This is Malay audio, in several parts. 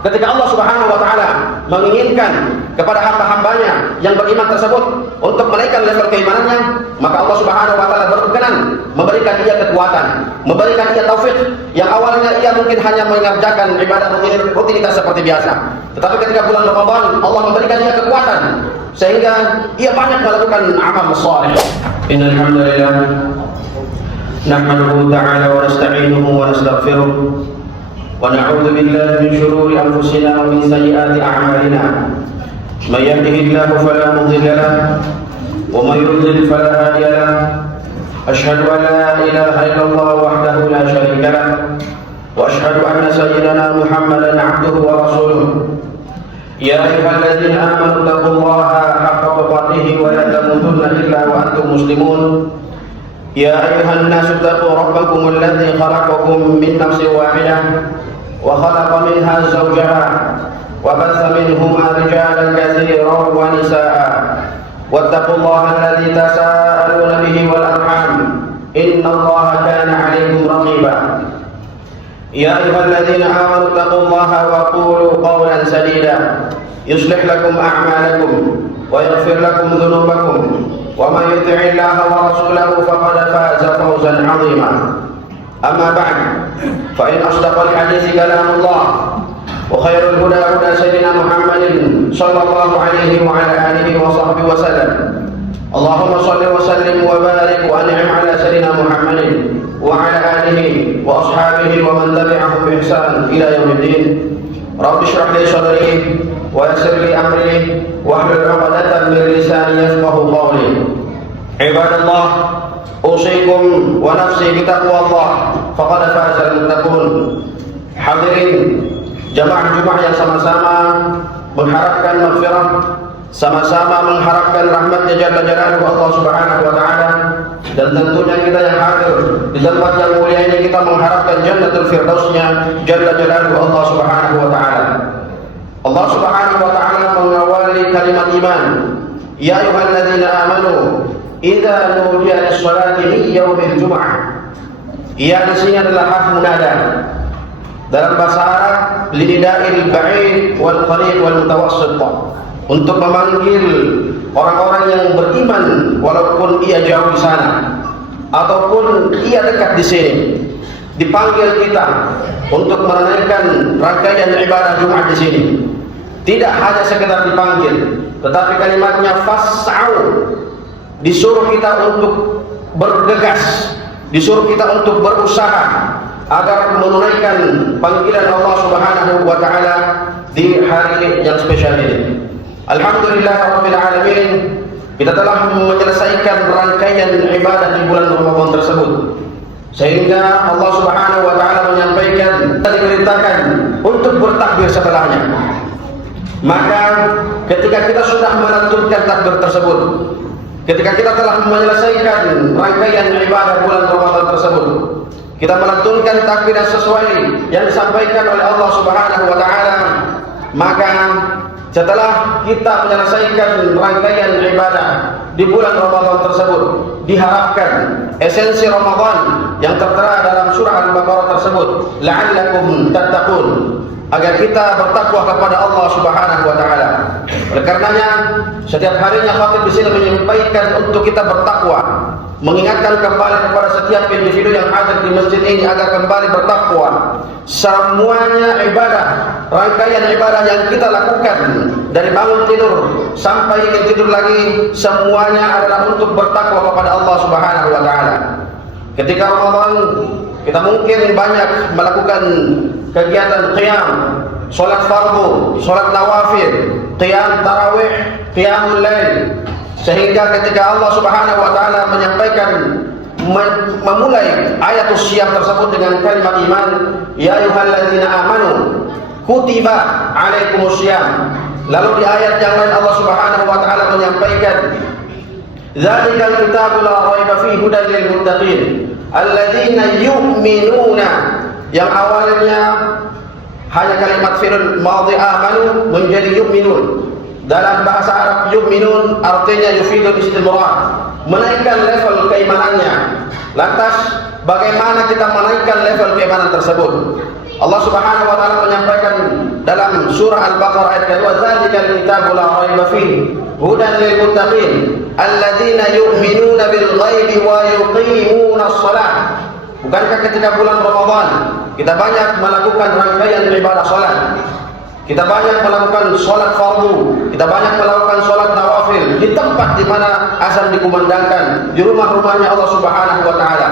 ketika Allah Subhanahu wa taala menginginkan kepada hamba-hambanya yang beriman tersebut untuk menaikkan level keimanannya, maka Allah Subhanahu wa taala berkenan memberikan dia kekuatan, memberikan dia taufik. Yang awalnya ia mungkin hanya mengerjakan ibadah rutinitas seperti biasa, tetapi ketika bulan Ramadan Allah memberikan dia kekuatan sehingga ia banyak melakukan amal saleh. Innal hamdalillah nahmaduhu ta'ala wa nasta'inuhu wa nastaghfiruh ونعوذ بالله من شرور أنفسنا ومن سيئات أعمالنا من يهده الله فلا مضل له ومن يضلل فلا هادي له أشهد أن لا إله إلا الله وحده لا شريك له وأشهد أن سيدنا محمدا عبده ورسوله يا أيها الذين آمنوا اتقوا الله حق تقاته ولا تموتن إلا وأنتم مسلمون يا أيها الناس اتقوا ربكم الذي خلقكم من نفس واحدة وخلق منها زوجها وبث منهما رجالا كثيرا ونساء واتقوا الله الذي تساءلون به والأرحام إن الله كان عليكم رقيبا يا أيها الذين آمنوا اتقوا الله وقولوا قولا سديدا يصلح لكم أعمالكم ويغفر لكم ذنوبكم ومن يطع الله ورسوله فقد فاز فوزا عظيما أما بعد فإن أصدق الحديث كلام الله وخير الهدى هدى سيدنا محمد صلى الله عليه وعلى آله وصحبه وسلم اللهم صل وسلم وبارك وأنعم على سيدنا محمد وعلى آله وأصحابه ومن تبعهم بإحسان إلى يوم الدين رب اشرح لي صدري ويسر لي أمري واحلل عقدة من لساني يفقهوا قولي عباد الله أوصيكم ونفسي بتقوى الله فقد فاز المتقون. Hadirin jamaah Jumat yang sama-sama mengharapkan maghfirah, sama-sama mengharapkan rahmat-Nya Jalla Jalaluhu Allah Subhanahu wa taala, dan tentunya kita yang hadir di tempat yang mulia ini kita mengharapkan Jannatul Firdaus-Nya Jalla Jalaluhu Allah Subhanahu wa taala. Allah Subhanahu wa taala mengawali kalimat iman, ya ayyuhalladzina amanu idza nudiya lis-shalati min yaumil jum'ah. Ia di sini adalah harf munada. Dalam bahasa Arab linida'il ba'id wal qarib wal mutawassit, untuk memanggil orang-orang yang beriman walaupun ia jauh di sana ataupun ia dekat di sini. Dipanggil kita untuk menunaikan rangkaian ibadah Jumat di sini. Tidak hanya sekedar dipanggil, tetapi kalimatnya fas'au, disuruh kita untuk bergegas, disuruh kita untuk berusaha agar menunaikan panggilan Allah Subhanahu wa taala di hari yang spesial ini. Alhamdulillahirabbil alamin, kita telah menyelesaikan rangkaian ibadah di bulan Ramadan tersebut, sehingga Allah Subhanahu wa taala menyampaikan, diperintahkan untuk bertakbir setelahnya. Maka ketika kita sudah melantunkan takbir tersebut, ketika kita telah menyelesaikan rangkaian ibadah bulan Ramadan tersebut, kita melantunkan takbir yang sesuai yang disampaikan oleh Allah Subhanahu wa taala, maka setelah kita menyelesaikan rangkaian ibadah di bulan Ramadan tersebut, diharapkan esensi Ramadan yang tertera dalam surah Al-Baqarah tersebut, la'allakum tattaqun, agar kita bertakwa kepada Allah Subhanahu wa taala. Oleh karenanya, setiap harinya khatib di sini menyampaikan untuk kita bertakwa, mengingatkan kembali kepada setiap individu yang hadir di masjid ini agar kembali bertakwa. Semuanya ibadah, rangkaian ibadah yang kita lakukan dari bangun tidur sampai ingin tidur lagi, semuanya adalah untuk bertakwa kepada Allah Subhanahu wa taala. Ketika Ramadan, kita mungkin banyak melakukan kegiatan qiyam, salat fardu, salat nawafil, qiyam tarawih, qiyamul lail, sehingga ketika Allah Subhanahu wa taala menyampaikan, memulai ayat Syiam tersebut dengan kalimat iman, ya ayyuhalladzina amanu kutiba alaikumussyam. Lalu di ayat yang lain Allah Subhanahu wa taala menyampaikan, dzalikal kitabu la raiba fihi hudan lil muttaqin alladzina yu'minuna, yang awalnya hanya kalimat fi'il madhi amanu menjadi yu'minun. Dalam bahasa Arab yu'minun artinya yufidul istimrar, menaikkan level keimanannya. Lantas bagaimana kita menaikkan level keimanan tersebut? Allah Subhanahu wa taala menyampaikan dalam surah Al-Baqarah ayat kedua, "Dzalikal kitabu la raiba fihi hudan lil muttaqin alladzina yu'minuna bil ghaibi wa yuqimuna shalah." Bukankah ketika bulan Ramadan kita banyak melakukan rangkaian ibadah salat, kita banyak melakukan salat fardu, kita banyak melakukan salat nawafil di tempat di mana azan dikumandangkan, di rumah-rumahnya Allah Subhanahu wa taala.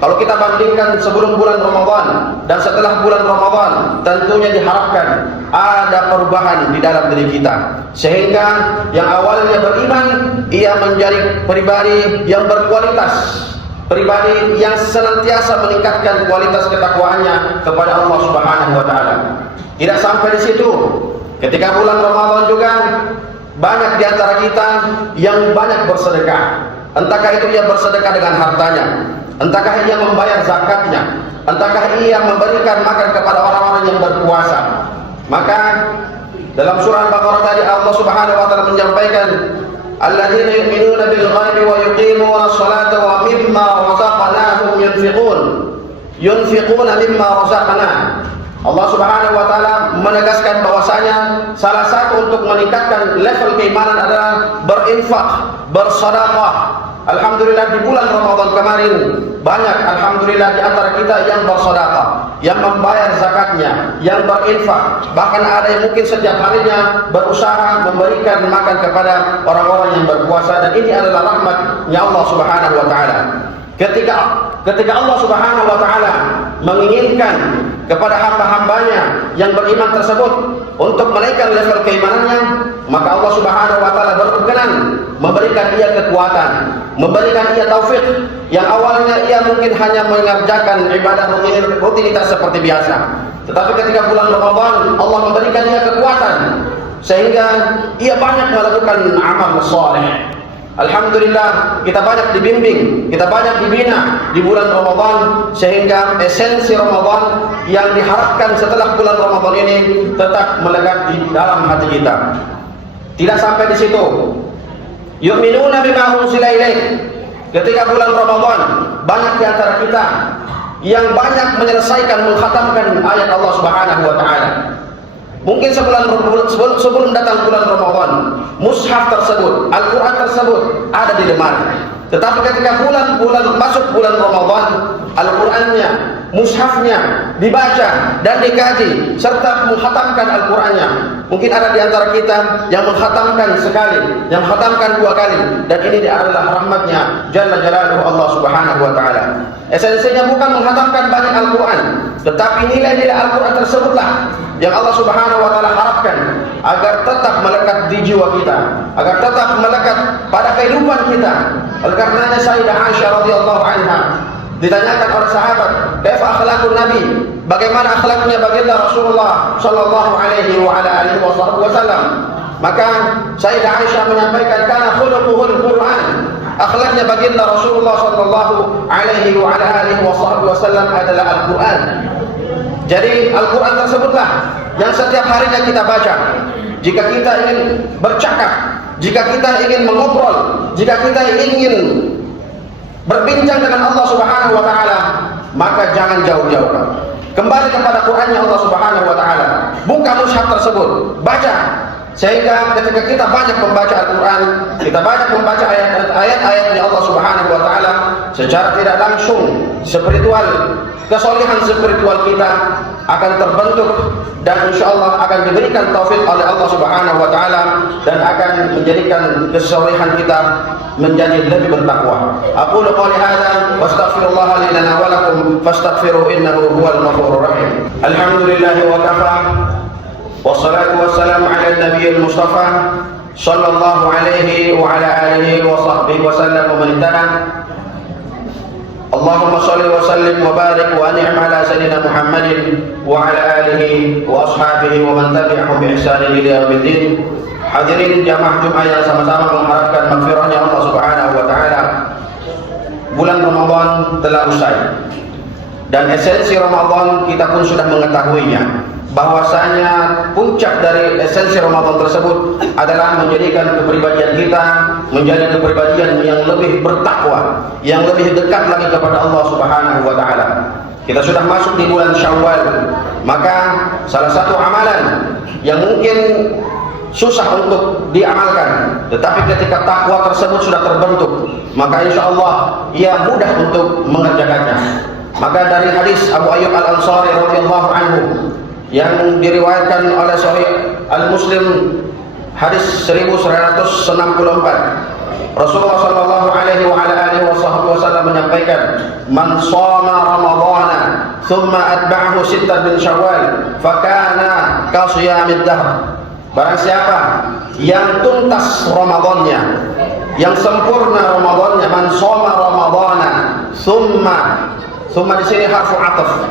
Kalau kita bandingkan sebelum bulan Ramadan dan setelah bulan Ramadan, tentunya diharapkan ada perubahan di dalam diri kita, sehingga yang awalnya beriman ia menjadi pribadi yang berkualitas, pribadi yang senantiasa meningkatkan kualitas ketakwaannya kepada Allah Subhanahu wa taala. Tidak sampai di situ, ketika bulan Ramadan juga banyak di antara kita yang banyak bersedekah. Entahkah itu ia bersedekah dengan hartanya, entahkah ia membayar zakatnya, entahkah ia memberikan makan kepada orang-orang yang berpuasa. Maka dalam surah Al-Baqarah tadi Allah Subhanahu wa taala menyampaikan, "Alladzina yu'minuna bil ghaibi wa yuqimuna sholata wa mimma razaqnahum yunfiquna mimma razaqnahum." Allah Subhanahu wa taala menegaskan bahwasanya salah satu untuk meningkatkan level keimanan adalah berinfak, bersedekah. Alhamdulillah di bulan Ramadan kemarin banyak alhamdulillah di antara kita yang bersedekah, yang membayar zakatnya, yang berinfak. Bahkan ada yang mungkin setiap harinya berusaha memberikan makan kepada orang-orang yang berpuasa, dan ini adalah rahmatnya Allah Subhanahu wa taala. Ketika Allah Subhanahu wa taala menginginkan kepada hamba-hambanya yang beriman tersebut untuk menaikkan level keimanannya, maka Allah Subhanahu wa taala berkenan memberikan ia kekuatan, memberikan ia taufik. Yang awalnya ia mungkin hanya mengerjakan ibadah rutinitas seperti biasa, tetapi ketika bulan Ramadan Allah memberikan ia kekuatan sehingga ia banyak melakukan amal saleh. Alhamdulillah kita banyak dibimbing, kita banyak dibina di bulan Ramadan, sehingga esensi Ramadan yang diharapkan setelah bulan Ramadan ini tetap melekat di dalam hati kita. Tidak sampai di situ. Yu'minuna bima unzila ilaik. Ketika bulan Ramadan banyak di antara kita yang banyak menyelesaikan, mengkhatamkan ayat Allah Subhanahu wa taala. Mungkin sebelum datang bulan Ramadan, mushaf tersebut, Al-Quran tersebut ada di lemari. Tetapi ketika masuk bulan Ramadan, Al-Qurannya, mushafnya dibaca dan dikaji serta mengkhatamkan Al-Qurannya. Mungkin ada di antara kita yang mengkhatamkan sekali, yang mengkhatamkan 2 kali, dan ini adalah rahmatnya Jalla Jalaluhu Allah Subhanahu wa taala. Esensinya bukan mengkhatamkan banyak Al-Quran, tetapi nilai-nilai Al-Quran tersebutlah yang Allah Subhanahu wa taala harapkan agar tetap melekat di jiwa kita, agar tetap melekat pada kehidupan kita. Oleh karenanya Sayyidah Aisyah radhiyallahu anha ditanyakan oleh sahabat, "Kaifa akhlaqun Nabi?" Bagaimana akhlaknya baginda Rasulullah sallallahu alaihi wa ala alihi wasallam? Maka Sayyidah Aisyah menyampaikan, "Kana khuluquhul Quran." Akhlaknya baginda Rasulullah sallallahu alaihi wa ala alihi wasallam adalah Al-Quran. Jadi Al-Quran tersebutlah yang setiap harinya kita baca. Jika kita ingin bercakap, jika kita ingin mengobrol, jika kita ingin berbincang dengan Allah Subhanahu wa taala, maka jangan jauh-jauh. Kembali kepada Qur'annya Allah Subhanahu wa taala. Buka mushaf tersebut, baca. Sehingga ketika kita banyak membaca Al-Quran, kita banyak membaca ayat-ayatnya Allah Subhanahu wa taala, secara tidak langsung kesolehan spiritual kita akan terbentuk, dan insyaallah akan diberikan taufik oleh Allah Subhanahu wa taala, dan akan menjadikan kesolehan kita menjadi lebih bertakwa. Aqulu qouli hadza wa astaghfirullah li lana wa lakum fastaghfiruhu innahu huwal ghafurur rahim. Alhamdulillahi wa kafa. Wassalatu wassalamu ala nabiyil mustafa sallallahu alaihi wa ala alihi wa sahbihi wa sallam wa man ittaba. Allahumma shalli wa sallim wa barik wa an'im ala sayyidina Muhammadin wa ala alihi wa ashabihi wa man tabi'ahum bi ihsan ila yaumiddin. Hadirin jamaah Jumat yang sama-sama mengharapkan maghfirahnya Allah Subhanahu wa taala. Bulan Ramadan telah usai, dan esensi Ramadan kita pun sudah mengetahuinya, bahwasanya puncak dari esensi Ramadan tersebut adalah menjadikan kepribadian kita menjadi kepribadian yang lebih bertakwa, yang lebih dekat lagi kepada Allah Subhanahu wa taala. Kita sudah masuk di bulan Syawal, Maka salah satu amalan yang mungkin susah untuk diamalkan, tetapi ketika takwa tersebut sudah terbentuk, maka insya Allah ia mudah untuk mengerjakannya. Maka dari hadis Abu Ayyub Al-Ansari radhiyallahu anhu yang diriwayatkan oleh Sahih Al-Muslim hadis 1164, Rasulullah sallallahu alaihi wa ala alihi wasallam menyampaikan, "Man shoma Ramadhana thumma atba'ahu sittan min Syawal, fakana ka shiyamid dahr." Barang siapa yang tuntas Ramadannya, yang sempurna Ramadannya, man shoma Ramadhana thumma di sini harfu ataf,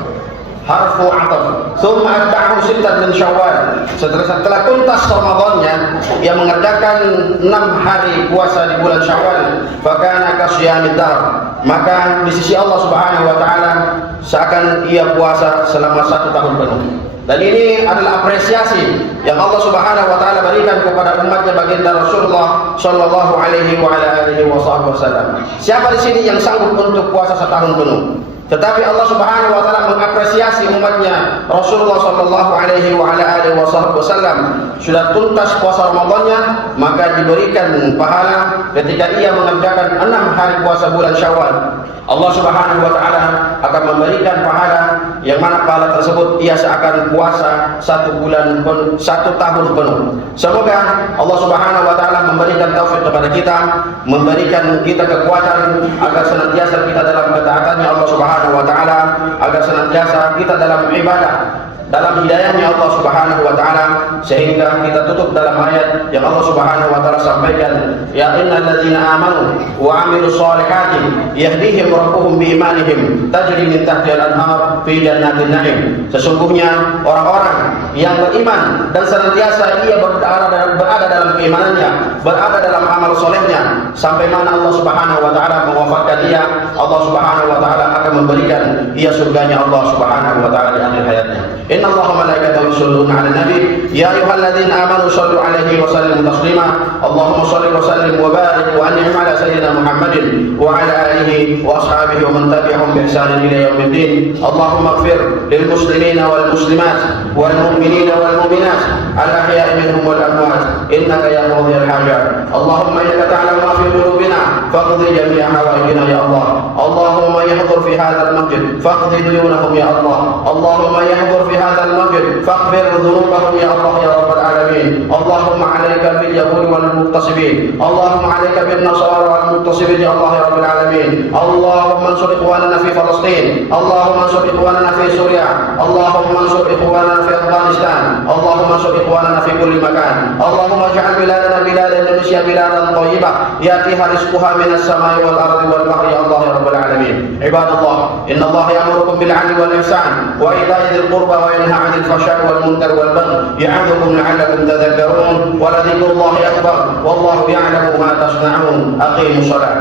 thumma atba'ahu sittan min Syawal, setelah tuntas Ramadannya, ia mengerjakan 6 hari puasa di bulan Syawal, fakana ka shiyamid dahr, maka di sisi Allah Subhanahu wa taala seakan ia puasa selama 1 tahun penuh. Dan ini adalah apresiasi yang Allah Subhanahu wa taala berikan kepada umatnya baginda Rasulullah sallallahu alaihi wa ala alihi wasallam. Siapa di sini yang sanggup untuk puasa setahun penuh? Tetapi Allah Subhanahu wa taala mengapresiasi umatnya Rasulullah sallallahu alaihi wa ala alihi wasallam sudah tuntas puasa Ramadannya, maka diberikan pahala ketika ia mengerjakan 6 hari puasa bulan Syawal. Allah Subhanahu wa taala akan memberikan pahala yang mana pahala tersebut ia seakan puasa 1 tahun penuh. Semoga Allah Subhanahu wa taala memberikan taufik kepada kita, memberikan kita kekuatan agar senantiasa kita dalam ketaatannya Allah Subhanahu wa taala, agar senantiasa kita dalam ibadah, dalam hidayahnya Allah Subhanahu wa taala, sehingga kita tutup dalam ayat yang Allah Subhanahu wa taala sampaikan, ya innal ladzina amanu wa amilus solihati yahdihim rabbuhum biimanihim tajri min tahtiha al-anhar fi jannatin na'im. Sesungguhnya orang-orang yang beriman dan senantiasa ia berada dalam keimanannya, berada dalam amal solehnya, sampai mana Allah Subhanahu wa taala mewafatkan dia, Allah Subhanahu wa taala akan memberikan ia surganya Allah Subhanahu wa taala di akhir hayatnya. Inna Allaha malaikatahu yusholluna 'alan nabi ya ayyuhalladzina amanu shallu 'alaihi wa sallimu taslima. Allahumma shalli wa sallim wa barik wa an'im 'ala sayyidina Muhammadin wa 'ala alihi wa ashabihi wa man tabi'ahum bi ihsanin ila yaumiddin. Allahumma ighfir lil muslimina wal muslimat wal mu'minina wal mu'minat al ahya'i minhum wal amwat innaka ya qadhiyal hajat. Allahumma innaka ta'lamu ma fi qulubina faqdi jami'a hawaijina ya Allah. Allahumma yahdhur fi hadzal masjid faqdi duyunahum ya Allah. Allahumma yahdhur fi هذا المسجد فاغفر ذنوبهم يا الله يا رب العالمين. اللهم عليك باليهود والمغتصبين، اللهم عليك بالنصارى والمغتصبين يا الله يا رب العالمين. اللهم انصر اخواننا في فلسطين، اللهم انصر اخواننا في سوريا، اللهم انصر اخواننا في افغانستان، اللهم انصر اخواننا في كل مكان. اللهم اجعل بلادنا بلاد اندونيسيا بلادا طيبه ياتيها رزقها من السماء والارض والبحر يا الله يا رب العالمين. عباد الله ان الله يامركم بالعدل والاحسان وايتاء ذي القربى وينهى عن الفحشاء والمنكر والبغي يعظكم لعلكم تذكرون ولذكر الله أكبر والله يعلم ما تصنعون. أقيموا الصلاة.